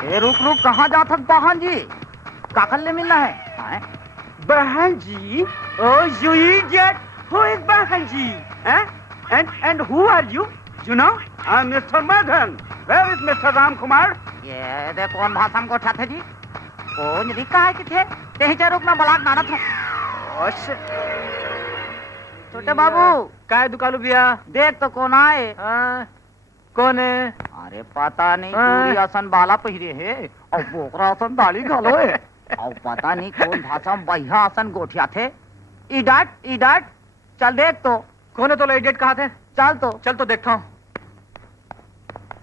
रुक रुक, कहाँ जात हस बहन जी? काकल ले मिलना है? बहन जी? Oh, you idiot! Who is बहन जी? And who are you? You know, I'm Mr. Madan. Where is Mr. Ram Kumar? ये दे कौन भाषा में गोठा थे जी? कौन रिका है कि थे? तेहिचा रुक ना बलाक नाना था। ओश। छोटे बाबू। काय दुकालू भैया? देख तो कौन आए? हाँ। कौन है? अरे पता नहीं, पूरी आसन बाला पहिरे है और बोकरा आसन दाली घालो है और पता नहीं कौन भाषा में बढ़िया आसन गोठिया थे। इडट चल देख तो। कौन है? तो इडियट कहाँ थे? चल तो देखता हूँ।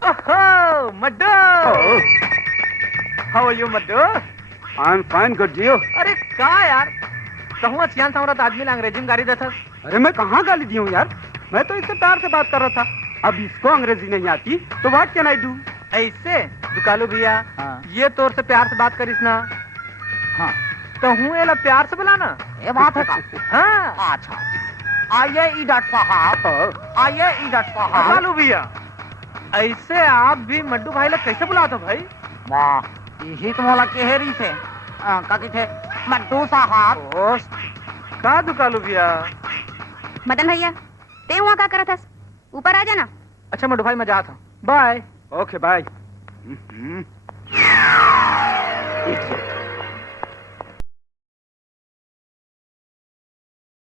ओहो, मड्डू। How are you, मड्डू? I'm fine, good deal. अरे का यार? कहूँ सियान सावरत आदमी ने अंग्रेजी में गाली देता। अरे मैं कहाँ गाली दी हूँ यार? मैं तो इससे प्यार से बात कर रहा था। अब इसको अंग्रेजी नहीं आती तो व्हाट कैन आई डू? ऐसे दुकालू भैया, हाँ। ये तौर से प्यार से बात करिस ना। हाँ तो हूँ ये प्यार से बुलाना। ये बात है का? हाँ। अच्छा आइए इडट साहब, आइए इडट साहब। दुकालू भैया, ऐसे आप भी मड्डू भाई लोग कैसे बुलाते हो भाई? वाह, यही तो मोला केहरी से का थे मड्डू साहब। का दुकालू भैया? मदन भैया, ते वहाँ का करत हस? ऊपर आ जाना। अच्छा मड्डू भाई, मैं जाता हूँ। बाय। Okay bye.